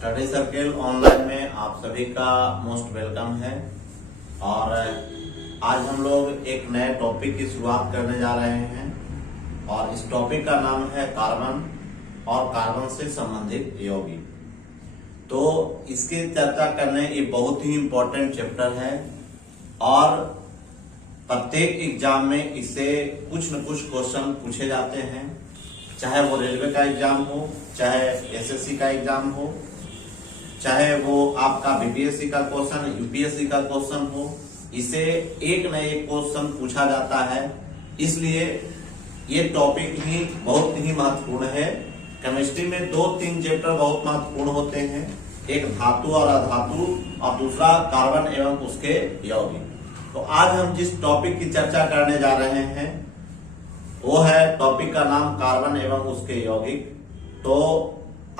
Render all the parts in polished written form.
Study circle online में आप सभी का मोस्ट वेलकम है। और आज हम लोग एक नए टॉपिक की शुरुआत करने जा रहे हैं और इस टॉपिक का नाम है कार्बन और कार्बन से संबंधित यौगिक। तो इसकी चर्चा करने ये बहुत ही इम्पोर्टेंट चैप्टर है और प्रत्येक एग्जाम में इससे कुछ न कुछ क्वेश्चन पूछे जाते हैं, चाहे वो रेलवे का एग्जाम हो, चाहे एसएससी का एग्जाम हो, चाहे वो आपका बीपीएससी का क्वेश्चन, यूपीएससी का क्वेश्चन हो, इसे एक न एक क्वेश्चन पूछा जाता है। इसलिए ये टॉपिक ही बहुत ही महत्वपूर्ण है। केमिस्ट्री में 2-3 चैप्टर बहुत महत्वपूर्ण होते हैं, एक धातु और अधातु और दूसरा कार्बन एवं उसके यौगिक। तो आज हम जिस टॉपिक की चर्चा करने जा रहे हैं वो है, टॉपिक का नाम कार्बन एवं उसके यौगिक। तो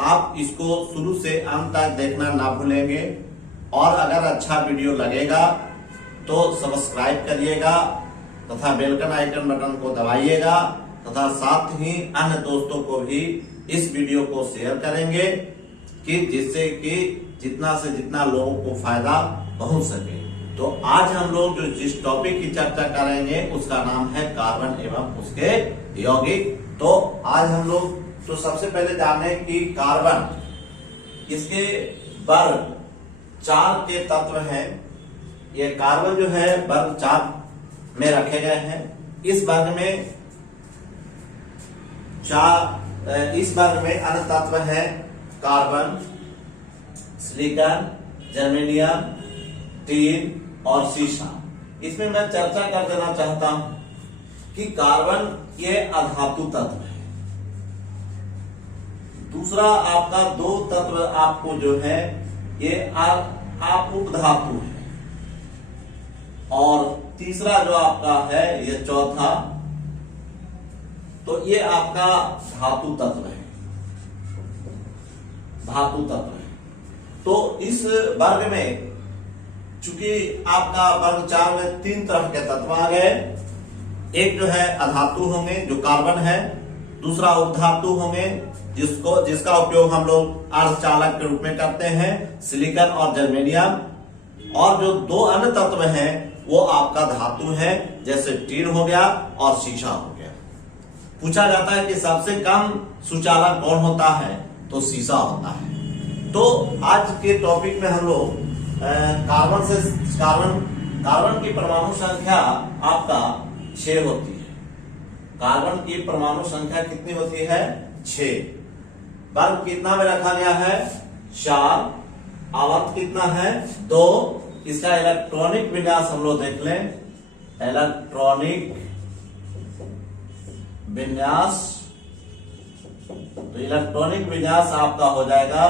आप इसको शुरू से अंत तक देखना ना भूलेंगे और अगर अच्छा वीडियो लगेगा तो सब्सक्राइब करिएगा तथा बेल का आइकन बटन को दबाइएगा तथा साथ ही अन्य दोस्तों को भी इस वीडियो को शेयर करेंगे कि जिससे कि जितना से जितना लोगों को फायदा पहुंच सके। तो आज हम लोग जो जिस टॉपिक की चर्चा करेंगे उसका नाम है कार्बन एवं उसके यौगिक। तो आज हम लोग तो सबसे पहले जाने कि कार्बन, इसके वर्ग 4 के तत्व हैं। ये कार्बन जो है वर्ग 4 में रखे गए हैं। इस वर्ग में अन्य तत्व है कार्बन, सिलिकॉन, जर्मेनियम, टीन और सीसा। इसमें मैं चर्चा कर देना चाहता हूं कि कार्बन ये अधातु तत्व है। दूसरा आपका 2 तत्व आपको जो है ये आप उपधातु है और तीसरा जो आपका है ये चौथा, तो ये आपका धातु तत्व है, धातु तत्व है। तो इस वर्ग में चूंकि आपका वर्ग 4 में 3 तरह के तत्व आ गए। एक जो है अधातु होंगे जो कार्बन है, दूसरा उपधातु होंगे जिसका उपयोग हम लोग अर्धचालक के रूप में करते हैं, सिलिकॉन और जर्मेनियम। और जो 2 अन्य तत्व हैं वो आपका धातु है, जैसे टीन हो गया और सीसा हो गया। पूछा जाता है कि सबसे कम सुचालक कौन होता है, तो सीसा होता है। तो आज के टॉपिक में हम लोग कार्बन की परमाणु संख्या आपका 6 होती है। कार्बन की परमाणु संख्या कितनी होती है? 6। वर्ग कितना में रखा गया है? 4। आवर्त कितना है? 2। इसका इलेक्ट्रॉनिक विन्यास हम लोग देख लें। इलेक्ट्रॉनिक विन्यास, तो इलेक्ट्रॉनिक विन्यास आपका हो जाएगा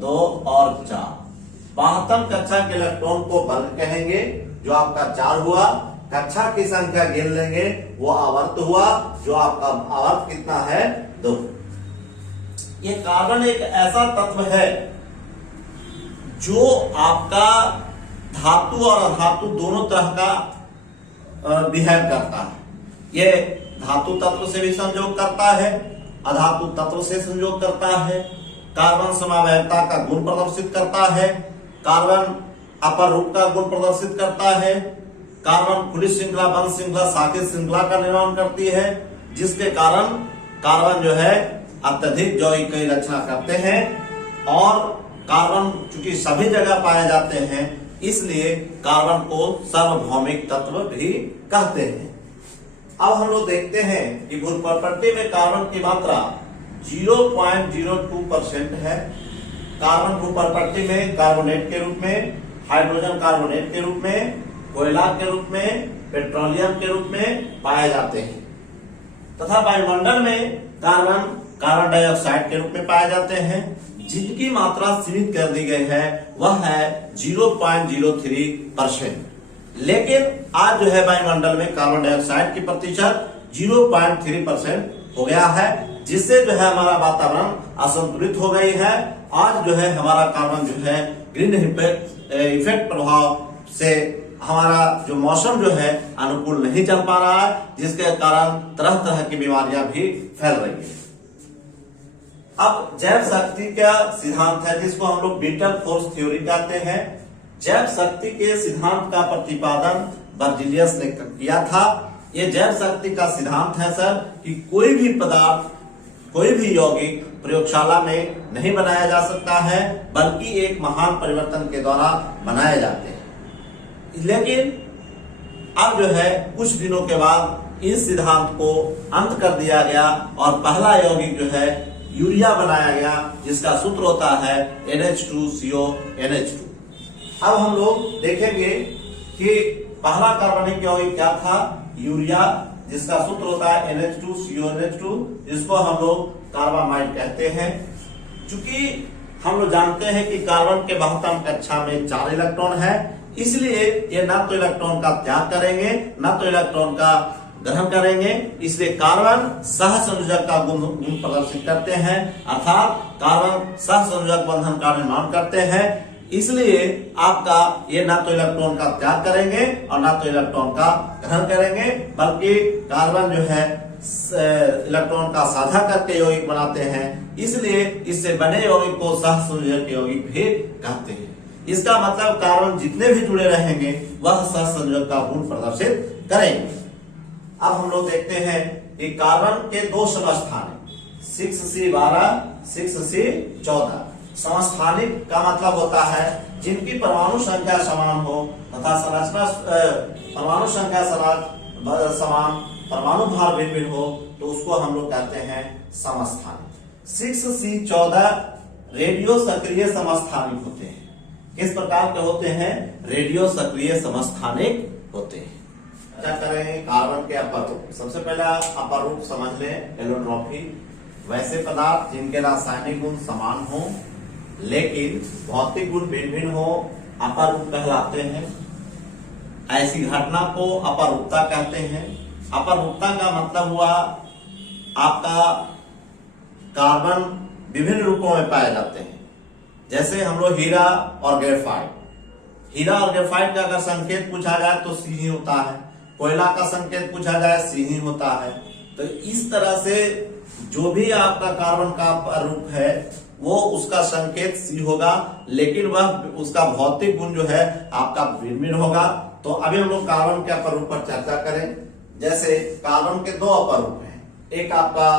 2 और 4। 72 कक्षा के इलेक्ट्रॉन को वर्ग कहेंगे, जो आपका 4 हुआ। कक्षा की संख्या गिन लेंगे, वो आवर्त हुआ, जो आपका आवर्त कितना है? 2। ये कार्बन एक ऐसा तत्व है जो आपका धातु और अधातु दोनों तरह का बिहेव करता है। ये धातु तत्व से भी संयोग करता है, अधातु तत्व से संयोग करता है। कार्बन समावयवता का गुण प्रदर्शित करता है, कार्बन अपर रूप का गुण प्रदर्शित करता है। कार्बन खुली श्रृंखला, बंद श्रृंखला, शाखित श्रृंखला का निर्माण करती है, जिसके कारण कार्बन जो है अत्यधिक यौगिक की रचना करते हैं। और कार्बन चूंकि सभी जगह पाए जाते हैं, इसलिए कार्बन को सार्वभौमिक तत्व भी कहते हैं। अब हम लोग देखते हैं कि गुण प्रॉपर्टी में कार्बन की मात्रा 0.02% है। कार्बन ग्रुप प्रॉपर्टी में कार्बोनेट के रूप में, हाइड्रोजन कार्बोनेट के रूप में, कोयला के रूप में, पेट्रोलियम के रूप में पाए जाते हैं। तथा वायुमंडल में कार्बन डाइऑक्साइड के रूप में पाए जाते हैं, जिनकी मात्रा सीमित कर दी गई है, वह है 0.03%। लेकिन आज जो है वायुमंडल में कार्बन डाइऑक्साइड की प्रतिशत 0.3% हो गया है, जिससे जो है हमारा वातावरण असंतुलित हो गई है। आज जो है हमारा कार्बन जो है ग्रीन इफेक्ट प्रभाव से हमारा जो मौसम जो है अनुकूल नहीं चल पा रहा है, जिसके कारण तरह तरह की बीमारियां भी फैल रही है। अब जैव शक्ति का सिद्धांत है जिसको हम लोग बीटल फोर्स थ्योरी कहते हैं। जैव शक्ति के सिद्धांत का प्रतिपादन बर्जीलियस ने किया था। ये जैव शक्ति का सिद्धांत है सर कि कोई भी पदार्थ, कोई भी यौगिक प्रयोगशाला में नहीं बनाया जा सकता है, बल्कि एक महान परिवर्तन के द्वारा बनाए जाते हैं। लेकिन अब जो है कुछ दिनों के बाद इस सिद्धांत को अंत कर दिया गया और पहला यौगिक जो है यूरिया बनाया गया, जिसका सूत्र होता है NH2CO NH2। अब हम लोग देखेंगे कि पहला कार्बनिक यौगिक क्या था, यूरिया, जिसका सूत्र होता है NH2CO NH2, जिसको हम लोग कार्बामाइड कहते हैं। चूंकि हम लोग जानते हैं कि कार्बन के बहुतम कक्षा में 4 इलेक्ट्रॉन है, इसलिए ये ना तो इलेक्ट्रॉन का त्याग करेंगे ना तो इलेक्ट्रॉन का ग्रहण करेंगे, इसलिए कार्बन सह संयोजक का गुण प्रदर्शित करते हैं, अर्थात कार्बन सह संयोजक बंधन का निर्माण करते हैं। इसलिए आपका ये ना तो इलेक्ट्रॉन का त्याग करेंगे और ना तो इलेक्ट्रॉन का ग्रहण करेंगे, बल्कि कार्बन जो है इलेक्ट्रॉन का साझा करके यौगिक बनाते हैं, इसलिए इससे बने यौगिक को सह संयोजक यौगिक भी कहते हैं। इसका मतलब कार्बन जितने भी जुड़े रहेंगे वह सह संयोजक का गुण प्रदर्शित करेंगे। अब हम लोग देखते हैं कि कार्बन के 2 समस्थानिक 6C12 6C14। समस्थानिक का मतलब होता है जिनकी परमाणु संख्या समान हो तथा संरचना परमाणु संख्या समान, परमाणु भार भिन्न भिन्न हो, तो उसको हम लोग कहते हैं समस्थानिक। 6C14 रेडियो सक्रिय समस्थानिक होते हैं। किस प्रकार के होते हैं? रेडियो सक्रिय समस्थानिक होते हैं। क्या करें कार्बन के अपर रूप। सबसे पहला अपर रूप समझ लें, एलोट्रॉपी। वैसे पदार्थ जिनके रासायनिक गुण समान हो लेकिन भौतिक गुण भिन्न भिन्न हो, अपर रूप कहलाते हैं। ऐसी घटना को अपर रूपता कहते हैं। अपर रूपता का मतलब हुआ आपका कार्बन विभिन्न रूपों में पाए जाते हैं। जैसे हम लोग हीरा और ग्रेफाइट, हीरा और ग्रेफाइट का अगर संकेत पूछा जाए तो सी ही होता है, कोयला का संकेत पूछा जाए सी ही होता है। तो इस तरह से जो भी आपका कार्बन का रूप है वो उसका संकेत सी होगा, लेकिन वह उसका भौतिक गुण जो है आपका भिन्न होगा। तो अभी हम लोग कार्बन के अपर रूप पर चर्चा करें। जैसे कार्बन के 2 अपर रूप हैं, एक आपका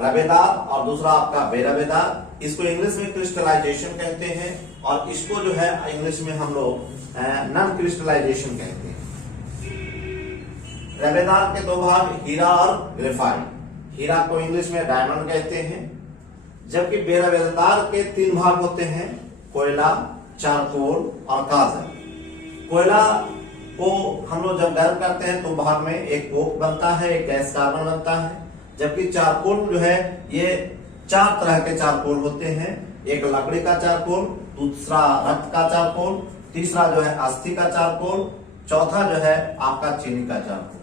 रवेदार और दूसरा आपका बेरवेदार। इसको इंग्लिश में क्रिस्टलाइजेशन कहते हैं और इसको जो है इंग्लिश में हम लोग नॉन क्रिस्टलाइजेशन कहते हैं। रवेदार के 2 भाग हीरा और ग्रेफाइट। हीरा को इंग्लिश में डायमंड कहते हैं, जबकि बेरवेदार के 3 भाग होते हैं, कोयला, चारकोल और काजल। कोयला को हम लोग जब गर्म करते हैं तो भाग में एक कोक बनता है, एक गैस कार्बन बनता है, जबकि चारकोल जो है ये 4 तरह के चारकोल होते हैं। एक लकड़ी का चारकोल, दूसरा रक्त का चारकोल, तीसरा जो है अस्थि का चारकोल, चौथा जो है आपका चीनी का चारकोल,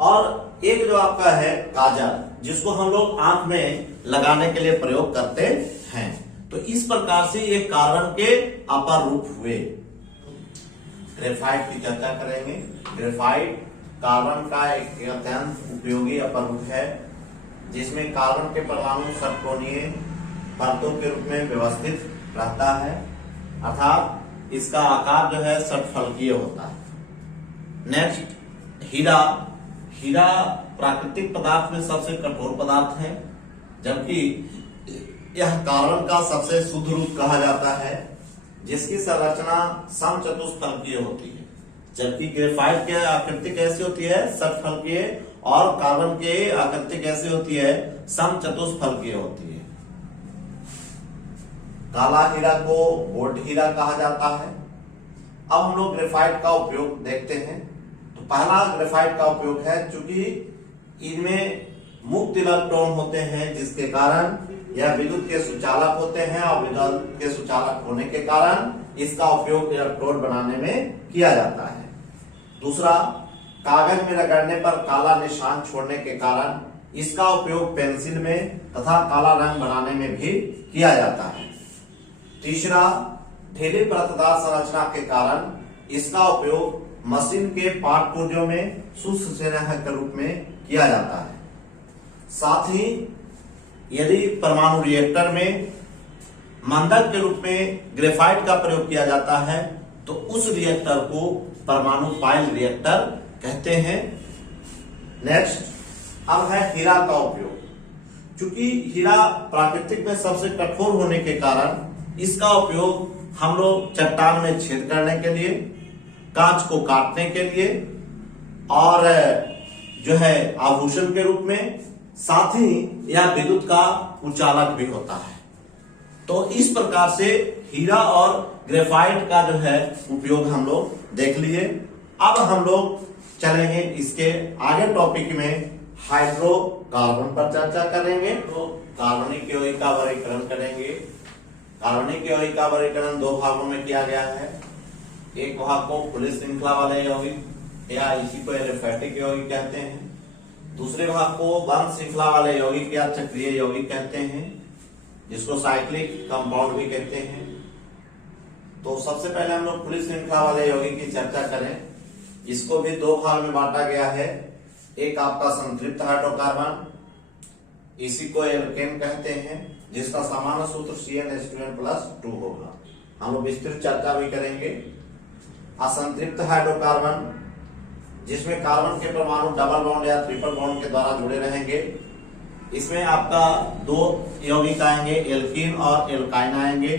और एक जो आपका है काजल, जिसको हम लोग आंख में लगाने के लिए प्रयोग करते हैं। तो इस प्रकार से ये कार्बन के अपर रूप हुए। ग्रेफाइट की चर्चा करेंगे। ग्रेफाइट कार्बन का एक अत्यंत उपयोगी अपर रूप है, जिसमें कार्बन के परमाणु षटकोणीय परतों के रूप में व्यवस्थित रहता है, अर्थात इसका आकार जो है षटफलकीय होता है। नेक्स्ट हीरा। हीरा प्राकृतिक पदार्थ में सबसे कठोर पदार्थ है, जबकि यह कार्बन का सबसे शुद्ध रूप कहा जाता है, जिसकी संरचना समचतुष्फलकीय होती है। जबकि ग्रेफाइट की आकृति कैसी होती है? षटफलकीय, और कार्बन की आकृति कैसी होती है? समचतुष्फलकीय होती है। काला हीरा को गोल्ड हीरा कहा जाता है। अब हम लोग ग्रेफाइट का उपयोग देखते हैं। तो पहला ग्रेफाइट का उपयोग है, चूंकि इनमें मुक्त इलेक्ट्रॉन होते हैं, जिसके कारण यह विद्युत के सुचालक होते हैं, और विद्युत के सुचालक होने के कारण इसका उपयोग इलेक्ट्रोड बनाने में किया जाता है। दूसरा, कागज में रगड़ने पर काला निशान छोड़ने के कारण इसका उपयोग पेंसिल में तथा काला रंग बनाने में भी किया जाता है। तीसरा, ढीली परतदार संरचना के कारण इसका उपयोग मशीन के पार्ट पुर्जों में शुष्क स्नेह के रूप में किया जाता है। साथ ही यदि परमाणु रिएक्टर में मंदक के रूप में ग्रेफाइट का प्रयोग किया जाता है तो उस रिएक्टर को परमाणु पाइल रिएक्टर कहते हैं। नेक्स्ट अब है हीरा का उपयोग। चूंकि हीरा प्राकृतिक में सबसे कठोर होने के कारण इसका उपयोग हम लोग चट्टान में छेद करने के लिए, कांच को काटने के लिए और जो है आभूषण के रूप में, साथ ही यह विद्युत का उच्चालक भी होता है। तो इस प्रकार से हीरा और ग्रेफाइट का जो है उपयोग हम लोग देख लिए। अब हम लोग चलेंगे इसके आगे टॉपिक में हाइड्रोकार्बन पर चर्चा करेंगे। तो कार्बनिक यौगिक का वर्गीकरण करेंगे। कार्बनिक यौगिक का वर्गीकरण दो भागों में किया गया है। एक भाग को खुली श्रृंखला वाले यौगिक या इसी को एलिफैटिक यौगिक कहते हैं। दूसरे भाग को बंद श्रृंखला वाले यौगिक या चक्रीय यौगिक कहते हैं, जिसको साइक्लिक कंपाउंड भी कहते हैं। तो सबसे पहले हम लोग खुली श्रृंखला वाले यौगिक की चर्चा करें। इसको भी दो भाग में बांटा गया है। एक आपका संतृप्त हाइड्रोकार्बन, इसी को एल्केन कहते हैं, जिसका सामान्य सूत्र CnH2n+2 होगा। हम लोग विस्तृत चर्चा भी करेंगे। असंतृप्त हाइड्रोकार्बन, जिसमें कार्बन के परमाणु डबल बॉन्ड या ट्रिपल बॉन्ड के द्वारा जुड़े रहेंगे। इसमें आपका दो यौगिक आएंगे, एल्कीन और एल्काइन आएंगे,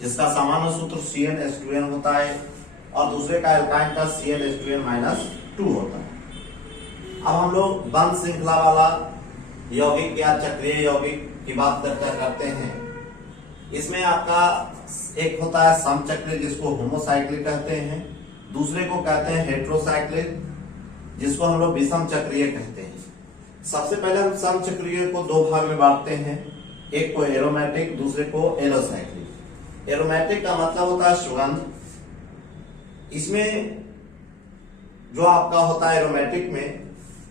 जिसका सामान्य सूत्र CnH2n होता है और दूसरे का एल्काइन का CnH2n-2 होता है। अब हम लोग बंद श्रृंखला वाला यौगिक या चक्रीय यौगिक की बात करते हैं। इसमें आपका एक होता है समचक्रीय, जिसको होमोसाइक्लिक कहते हैं। दूसरे को कहते हैं हेट्रोसाइक्लिक, जिसको हम लोग विषम चक्रीय कहते हैं। सबसे पहले हम समचक्रीय को दो भाग में बांटते हैं। एक को एरोमेटिक, दूसरे को एलोसाइक्लिक। एरोमेटिक का मतलब होता है सुगंध। इसमें जो आपका होता है एरोमेटिक में,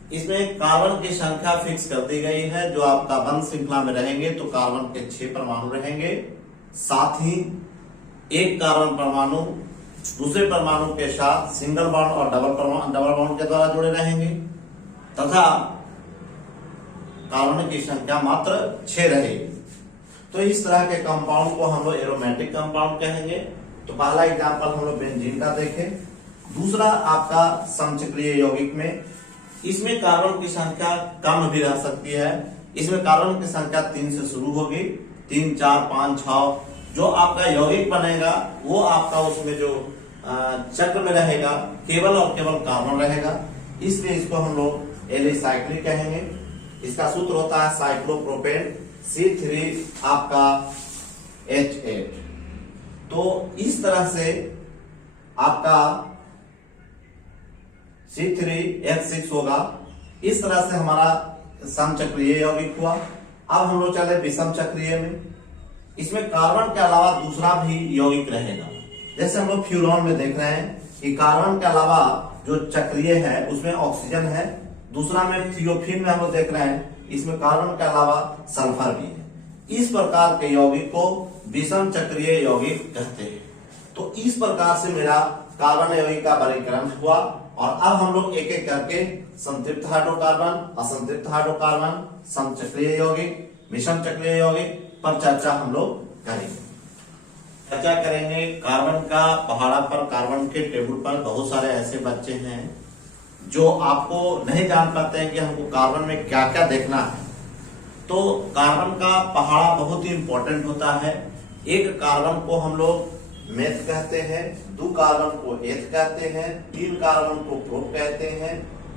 इसमें कार्बन की संख्या फिक्स कर दी गई है। जो आपका बंद श्रृंखला में रहेंगे तो कार्बन के 6 परमाणु रहेंगे, साथ ही एक कार्बन परमाणु दूसरे परमाणु के साथ सिंगल बॉन्ड और डबल बॉन्ड के द्वारा जुड़े रहेंगे, तथा कार्बन की संख्या मात्र 6 रहेगी। तो इस तरह के कंपाउंड को हम लोग एरोमेटिक कंपाउंड कहेंगे। तो पहला एग्जांपल हम लोग बेंजीन का देखें। दूसरा आपका समचक्रीय यौगिक में, इसमें कार्बन की संख्या कम भी रह सकती है। इसमें कार्बन की संख्या 3 से शुरू होगी, 3, 4, 5, 6। जो आपका यौगिक बनेगा वो आपका उसमें जो चक्र में रहेगा केवल और केवल कार्बन रहेगा, इसलिए इसको हम लोग एलिसाइक्लिक कहेंगे। इसका सूत्र होता है साइक्लोप्रोपेन C3 आपका H8। तो इस तरह से आपका C3H6 होगा। इस तरह से हमारा समचक्रीय यौगिक हुआ। अब हम लोग चले विषम चक्रीय में। इसमें कार्बन के अलावा दूसरा भी यौगिक रहेगा। जैसे हम लोग फ्यूरॉन में देख रहे हैं कि कार्बन के अलावा जो चक्रीय है उसमें ऑक्सीजन है। दूसरा में थियोफिन में हम लोग देख रहे हैं, इसमें कार्बन के अलावा सल्फर भी है। इस प्रकार के यौगिक को विषम चक्रीय यौगिक कहते हैं। तो इस प्रकार से मेरा कार्बन यौगिक का वर्गीकरण हुआ। और अब हम लोग एक एक करके संतृप्त हाइड्रोकार्बन, असंतृप्त हाइड्रोकार्बन, समचक्रीय यौगिक, विषम चक्रीय यौगिक पर चर्चा हम लोग करेंगे। चर्चा करेंगे कार्बन का। पहाड़ा पर कार्बन के टेबल पर बहुत सारे ऐसे बच्चे हैं जो आपको नहीं जान पाते हैं कि हमको कार्बन में क्या क्या देखना है। तो कार्बन का पहाड़ा बहुत ही इंपॉर्टेंट होता है। एक कार्बन को हम लोग मेथ कहते हैं, 2 कार्बन को एथ कहते हैं, 3 कार्बन को प्रोप कहते हैं,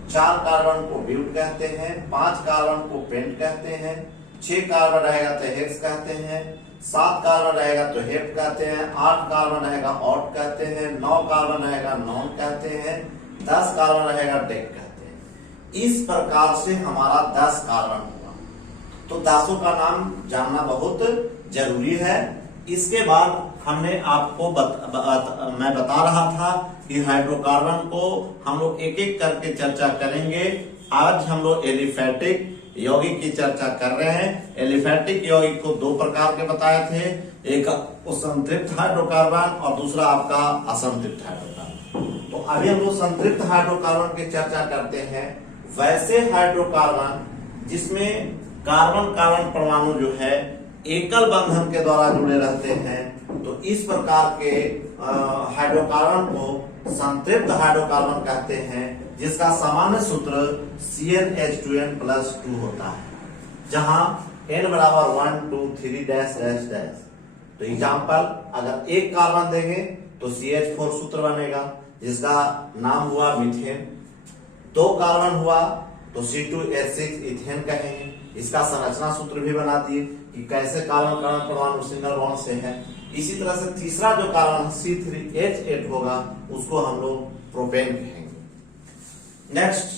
4 कार्बन को ब्यूट कहते हैं, 5 कार्बन को पेंट कहते हैं, 6 कार्बन रहेगा तो हेक्स कहते हैं, 7 कार्बन रहेगा तो हेप कहते हैं, 8 कार्बन रहेगा ऑट कहते हैं, 9 कार्बन रहेगा नॉन कहते हैं, 10 कार्बन रहेगा डेक कहते हैं। इस प्रकार से हमारा 10 कार्बन हुआ। तो 10 का नाम जानना बहुत जरूरी है। इसके बाद हमने आपको मैं बता रहा था कि हाइड्रोकार्बन को हम लोग एक एक करके चर्चा करेंगे। आज हम लोग एलिफैटिक यौगिक की चर्चा कर रहे हैं। एलिफैटिक यौगिक को 2 प्रकार के बताए थे, एक संतृप्त हाइड्रोकार्बन और दूसरा आपका असंतृप्त हाइड्रोकार्बन। तो अभी हम लोग संतृप्त हाइड्रोकार्बन की चर्चा करते हैं। वैसे हाइड्रोकार्बन जिसमें कार्बन कार्बन परमाणु जो है एकल बंधन के द्वारा जुड़े रहते हैं, तो इस प्रकार के हाइड्रोकार्बन को संतृप्त हाइड्रोकार्बन कहते हैं, जिसका सामान्य सूत्र CnH2n+2 होता है, जहां n बराबर 1 2 3 डैश डैश डैश। तो एग्जाम्पल, अगर एक कार्बन देंगे तो CH4 सूत्र बनेगा, जिसका नाम हुआ मीथेन। दो कार्बन हुआ तो C2H6 इथेन कहेंगे। इसका संरचना सूत्र भी बना दिए कि कैसे कार्बन कार्बन परमाणु सिंगल बॉन्ड से है। इसी तरह से तीसरा जो कार्बन C3H8 होगा, उसको हम लोग प्रोपेन कहेंगे। नेक्स्ट,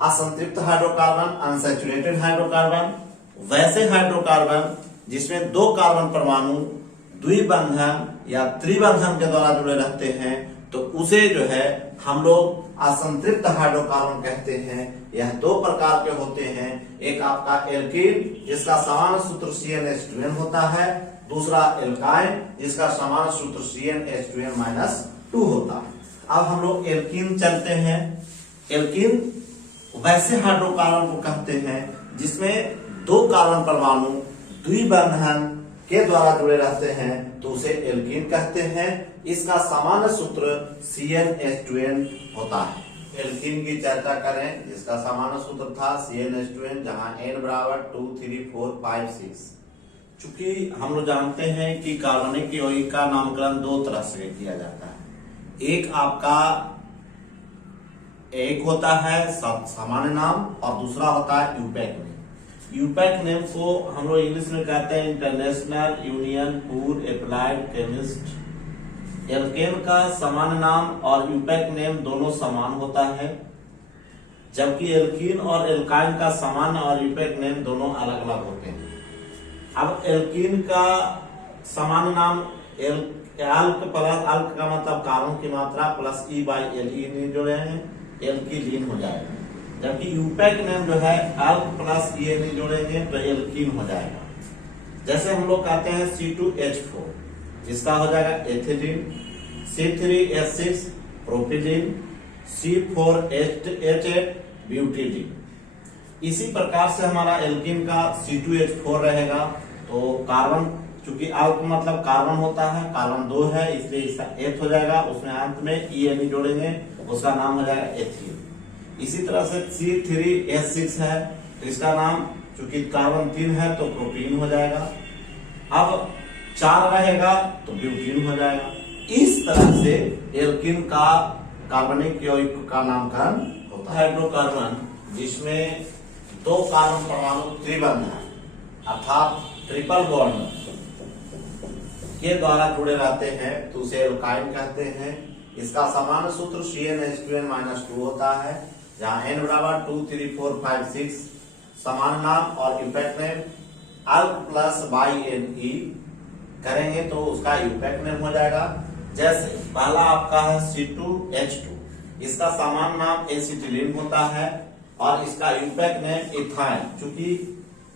असंतृप्त हाइड्रोकार्बन, अनसैचुरेटेड हाइड्रोकार्बन, वैसे हाइड्रोकार्बन जिसमें दो कार्बन परमाणु द्विबंधन या त्रिबंधन के द्वारा जुड़े रहते हैं, तो उसे जो है हम लोग असंतृप्त हाइड्रोकार्बन कहते हैं। यह दो प्रकार के होते हैं, एक आपका एल्कीन जिसका सामान्य सूत्र CnH2n होता है, दूसरा एल्काइन जिसका सामान्य सूत्र CnH2n-2 होता है। अब हम लोग एल्कीन चलते हैं। एल्कीन वैसे हाइड्रोकार्बन को कहते हैं जिसमें दो कार्बन परमाणु द्विबंधन के द्वारा जुड़े रहते हैं, तो उसे एल्कीन कहते हैं। इसका सामान्य सूत्र CnH2n होता है। एल्कीन की चर्चा करें, जिसका सामान्य सूत्र था CnH2n, जहां n बराबर 2 3 4 5 6। चूंकि हम लोग जानते हैं कि कार्बनिक यौगिक का नामकरण दो तरह से किया जाता है। एक होता है सामान्य नाम और दूसरा होता है यूपैक नेम। यूपैक नेम को हम लोग इंग्लिश में कहते हैं International Union for Applied Chemist. Alkane का सामान्य नाम और यूपैक नेम दोनों समान होता है, जबकि एल्कीन और एल्काइन का सामान्य और यूपैक नेम दोनों अलग अलग होते हैं। अब एल्कीन का सामान्य नाम अल्क प्लस अल्क का मतलब कार्बन की मात्रा प्लस E/Le जोड़े हैं, एल्कीलीन हो जाएगा। जबकि यूपैक नेम जो है अल्क प्लस E जोड़ेंगे तो एल्कीन हो जाएगा। जैसे हम लोग कहते हैं C2H4, जिसका हो जाएगा एथिलीन, C3H6 प्रोपिलीन, C4H8 ब्यूटिलीन। इसी प्रकार से हमारा एल्कीन का C2H4 रहेगा। तो कार्बन, चूंकि अल्क मतलब कार्बन होता है, कार्बन 2 है, इसलिए इसका एथ हो जाएगा, उसमें अंत में E जोड़ेंगे, उसका नाम हो जाएगा एथीन। इसी तरह से C3H6 है, तो इसका नाम चूंकि कार्बन 3 है तो प्रोपीन हो जाएगा। अब 4 रहेगा तो ब्यूटीन हो जाएगा। इस तरह से एल्कीन का कार्बनिक यौगिक का नामकरण होता है। हाइड्रोकार्बन जिसमें दो कार्बन परमाणु त्रिबंधन अर्थात ट्रिपल बॉन्ड के द्वारा जुड़े रहते हैं, तो उसे एल्काइन कहते हैं। इसका सामान्य सूत्र CnH2n-2 होता है, जहां n बराबर 2 3 4 5 6। समान नाम और यूपैक नेम अल्क प्लस Ne करेंगे तो उसका यूपैक नेम हो जाएगा। जैसे पहला आपका है C2H2, इसका सामान्य नाम एसिटिलीन होता है और इसका यूपैक नेम इथाइन। चूंकि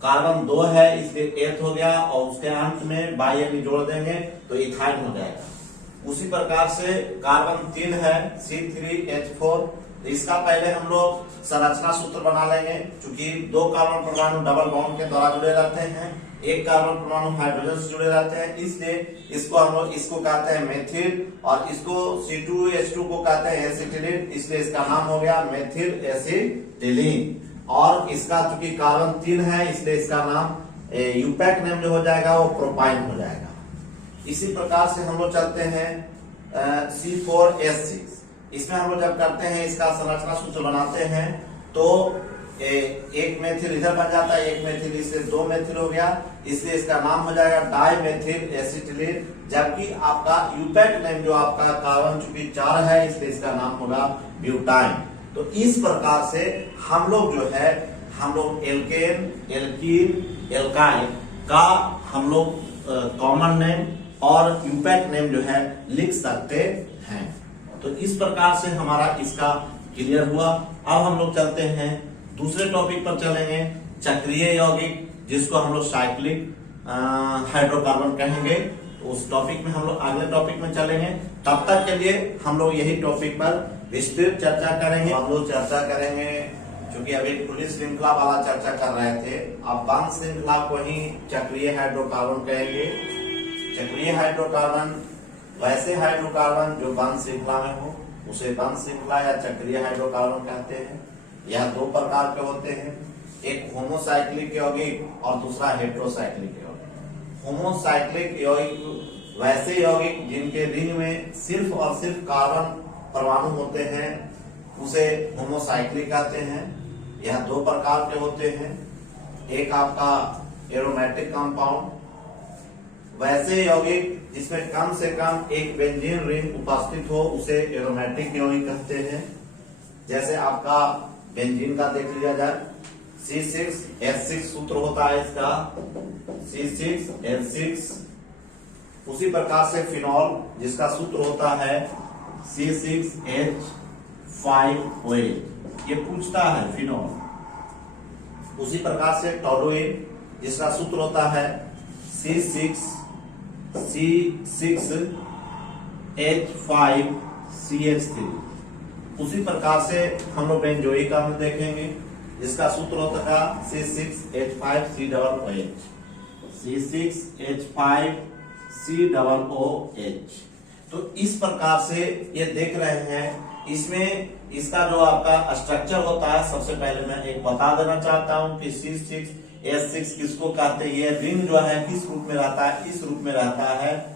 कार्बन 2 है इसलिए एथ हो गया और उसके अंत में Ne जोड़ देंगे तो इथाइन हो जाएगा। उसी प्रकार से कार्बन 3 है C3H4, तो इसका पहले हम लोग संरचना सूत्र बना लेंगे। चूंकि दो कार्बन परमाणु डबल बॉन्ड के द्वारा जुड़े रहते हैं, एक कार्बन परमाणु हाइड्रोजन से जुड़े रहते हैं, इसलिए इसको हम लोग इसको कहते हैं मेथिल और इसको C2H2 को कहते हैं एसिटिलीन, इसलिए इसका नाम हो गया मेथिल एसिटिलीन। और इसका चूंकि कार्बन 3 है इसलिए इसका नाम यूपैक नेम जो हो जाएगा वो प्रोपाइन हो जाएगा। इसी प्रकार से हम लोग चलते हैं C4H6। इसमें हम लोग जब करते हैं इसका संरचना सूत्र बनाते हैं तो एक मेथिल इधर बन जाता है, एक मेथिल इससे 2 मेथिल हो गया, इसलिए इसका नाम हो जाएगा डाइमेथिल एसिटिलीन। जबकि आपका यूपैक नेम जो आपका कार्बन चूंकि 4 है इसलिए इसका नाम होगा ब्यूटाइन। तो इस प्रकार से हम लोग जो है एल्केन, एल्कीन, एल्काइन का हम लोग कॉमन नेम और यूपैक नेम जो है लिख सकते हैं। तो इस प्रकार से हमारा इसका क्लियर हुआ। अब हम लोग चलते हैं दूसरे टॉपिक पर चलेंगे, चक्रीय यौगिक, जिसको हम लोग साइक्लिक हाइड्रोकार्बन कहेंगे। तो उस टॉपिक में हम लोग अगले टॉपिक में चलेंगे। तब तक के लिए हम लोग यही टॉपिक पर विस्तृत चर्चा करेंगे। हम लोग चर्चा करेंगे क्योंकि अभी खुली श्रृंखला वाला चर्चा कर रहे थे, अब बंद श्रृंखला को ही चक्रीय हाइड्रोकार्बन कहेंगे। चक्रीय हाइड्रोकार्बन वैसे हाइड्रोकार्बन जो बंद श्रृंखला में हो उसे बंद श्रृंखला या चक्रीय हाइड्रोकार्बन कहते हैं। यह दो प्रकार के होते हैं, एक होमोसाइक्लिक यौगिक और दूसरा हेटेरोसाइक्लिक यौगिक। होमोसाइक्लिक यौगिक वैसे यौगिक जिनके रिंग में सिर्फ और सिर्फ कार्बन परमाणु होते हैं उसे होमोसाइक्लिक कहते हैं। यह दो प्रकार के होते हैं, एक आपका एरोमेटिक कंपाउंड, वैसे यौगिक जिसमें कम से कम एक बेंजीन रिंग उपस्थित हो उसे एरोमेटिक यौगिक कहते हैं। जैसे आपका बेंजीन का देख लिया जाए, C6H6 सूत्र होता है इसका, C6H6। उसी प्रकार से फिनॉल जिसका सूत्र होता है C6H5OH, ये पूछता है फिनॉल। उसी प्रकार से टोलुइन जिसका सूत्र होता है C6H5CH3। उसी प्रकार से हम लोग बेंजोइक अम्ल देखेंगे जिसका सूत्र होता है C6H5COOH, C6H5COOH। तो इस प्रकार से ये देख रहे हैं, इसमें इसका जो आपका स्ट्रक्चर होता है, सबसे पहले मैं एक बता देना चाहता हूं कि C6H6 किसको कहते हैं। ये रिंग जो है किस रूप में रहता है, इस रूप में रहता है,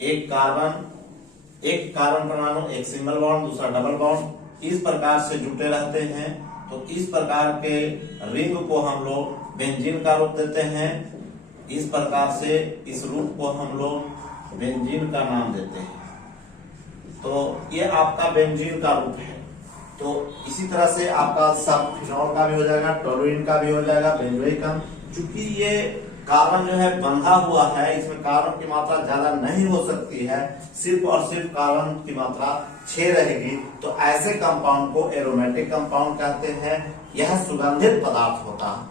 एक कार्बन परमाणु, एक सिंगल बॉन्ड, दूसरा डबल बॉन्ड, इस प्रकार से जुटे रहते हैं। तो इस प्रकार के रिंग को हम लोग बेंजीन का रूप देते हैं। इस प्रकार से इस रूप को हम लोग बेंजीन का नाम देते हैं। तो ये आपका बेंजीन का रूप है। तो इसी तरह से आपका सब फिनॉल का भी हो जाएगा, टोलुइन का भी हो जाएगा, बेंजोइक अम्ल। चूंकि ये कार्बन जो है बंधा हुआ है, इसमें कार्बन की मात्रा ज्यादा नहीं हो सकती है, सिर्फ और सिर्फ कार्बन की मात्रा 6 रहेगी, तो ऐसे कंपाउंड को एरोमेटिक कंपाउंड कहते हैं। यह सुगंधित पदार्थ होता है।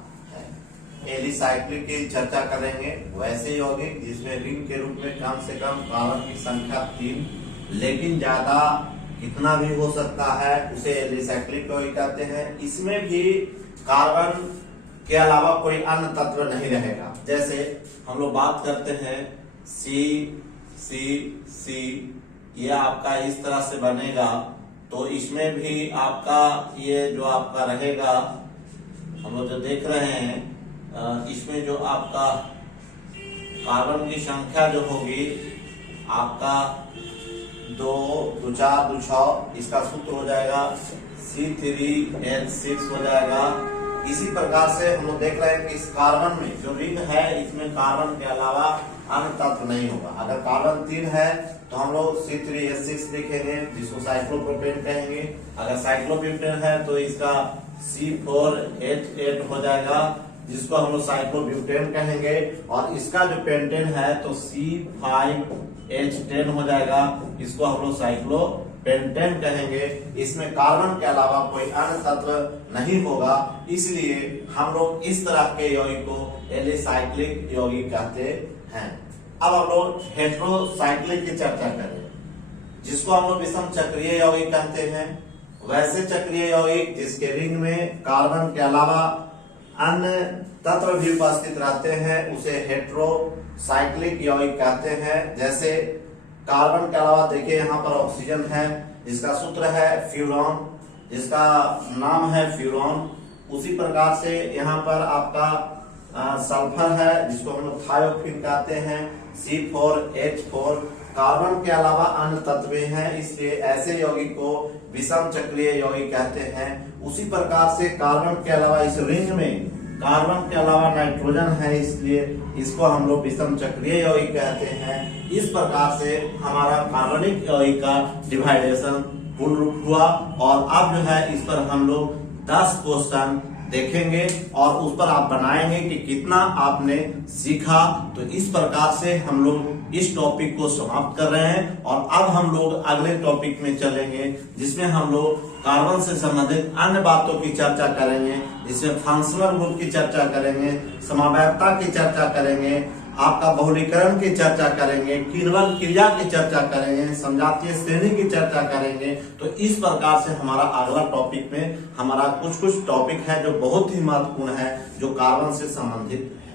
एलिसाइक्लिक की चर्चा करेंगे, वैसे यौगिक जिसमें रिंग के रूप में कम से कम कार्बन की संख्या 3, लेकिन ज्यादा कितना भी हो सकता है उसे एलिसाइक्लिक यौगिक कहते हैं। इसमें भी कार्बन के अलावा कोई अन्य तत्व नहीं रहेगा। जैसे हम लोग बात करते हैं C, ये आपका इस तरह से बनेगा, तो इसमें भी आपका ये जो आपका रहेगा, हम लोग जो देख रहे हैं, इसमें जो आपका कार्बन की संख्या जो होगी आपका 2, 2, 4, 2, 6, इसका सूत्र हो जाएगा C3H6 हो जाएगा। इसी प्रकार से हम लोग देख रहे हैं कि इस कार्बन में जो रिंग है, इसमें कार्बन के अलावा अन्य तत्व नहीं होगा। अगर कार्बन 3 है तो हम लोग C3H6 लिखेंगे, जिसको साइक्लोप्रोपेन कहेंगे। अगर साइक्लोब्यूटेन है तो इसका C4H8 हो जाएगा, जिसको हम लोग साइक्लोब्यूटेन कहेंगे। और इसका जो पेंटेन है तो C5H10 हो जाएगा, इसको हम लोग साइक्लोपेंटेन कहेंगे। इसमें कार्बन के अलावा कोई अन्य तत्व नहीं होगा, इसलिए हम लोग इस तरह के यौगिक को एलिसाइक्लिक यौगिक कहते हैं। अब हम लोग हेटेरोसाइक्लिक की चर्चा करें, जिसको हम लोग विषम चक्रीय यौगिक कहते हैं। वैसे चक्रीय यौगिक जिसके रिंग में कार्बन के अलावा अन्य तत्व भी उपस्थित रहते हैं उसे हेटेरोसाइक्लिक यौगिक कहते हैं। जैसे कार्बन के अलावा देखिए यहाँ पर ऑक्सीजन है, जिसका सूत्र है फ्यूरॉन, जिसका नाम है फ्यूरॉन। उसी प्रकार से यहाँ पर आपका सल्फर है, जिसको हम लोग थायोफिन कहते हैं, C4H4। कार्बन के अलावा अन्य तत्व हैं, इसलिए ऐसे यौगिक को विषम चक्रीय यौगिक कहते हैं। उसी प्रकार से कार्बन के अलावा इस रिंग में कार्बन के अलावा नाइट्रोजन है, इसलिए इसको हम लोग विषम चक्रीय यौगिक कहते हैं। इस प्रकार से हमारा कार्बनिक यौगिक का डिवाइडेशन पूर्ण रूप हुआ। और अब जो है इस पर हम लोग 10 क्वेश्चन देखेंगे और उस पर आप बनाएंगे कि कितना आपने सीखा। तो इस प्रकार से हम लोग इस टॉपिक को समाप्त कर रहे हैं और अब हम लोग अगले टॉपिक में चलेंगे, जिसमें हम लोग कार्बन से संबंधित अन्य बातों की चर्चा करेंगे, जिसमें फंक्शनल ग्रुप की चर्चा करेंगे, समवायता की चर्चा करेंगे, आपका बहुलीकरण की चर्चा करेंगे, किण्वन क्रिया की चर्चा करेंगे, समजातीय श्रेणी की चर्चा करेंगे। तो इस प्रकार से हमारा अगला टॉपिक में हमारा कुछ टॉपिक है जो बहुत ही महत्वपूर्ण है, जो कार्बन से संबंधित है।